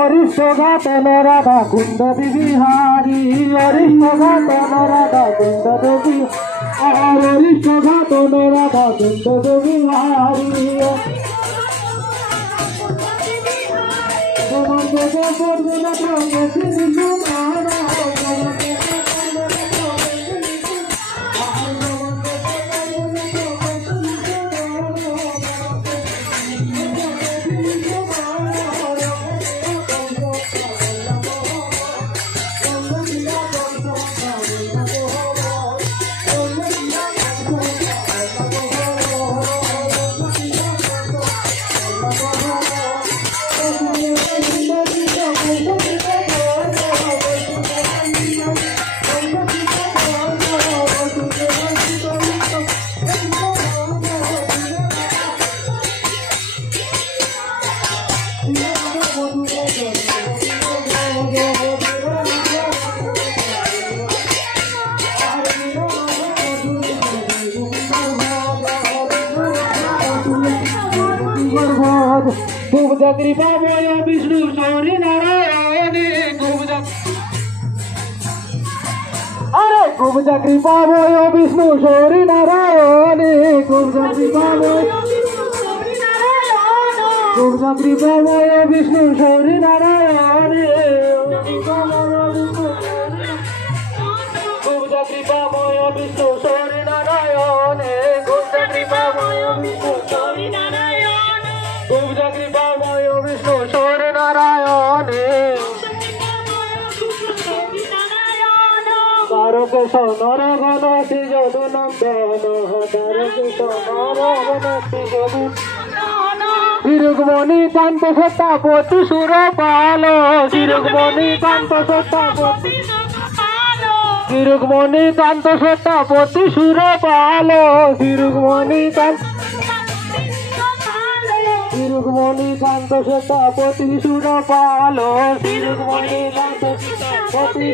অরিষ্টঘাতন রাধা কুন্দ বিহারী অরিষ্টঘাতন রাধা কুন্দ দেবী অরিষ্টঘাতন রাধা কুন্দ বিহারী कृपामय विष्णु शौरी नारायण अरे कुब्ज कृपामय विष्णु शौरी नारायण कुब्ज कृपामय विष्णु शौरी नारायण कुब्ज कृपामय विष्णु शौरी नारायण कुब्ज कृपामय विष्णु शौरी नारायण कुब्ज कृपामय विष्णु शौरी नारायण तारकेश नरघन श्री जदुनंदन तारकेश नरघन श्री जदुनंदन रुक्मणी कांत सत्तापति सुरपाल रुक्मणी कांत सत्तापति रुक्मणी कांत सत्तापति सुरपाल रुक्मणी कांत रुक्मणी कांत सत्तापति सुरपाल रुक्मणी कांत सत्तापति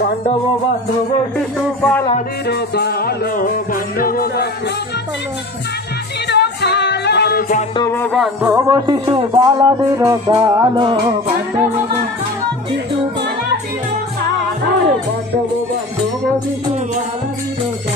पांडव बांधव शिशुपाल निरकाल पांडव बांधव शिशुपाल निरकाल पांडव बांधव शिशुपाल निरकाल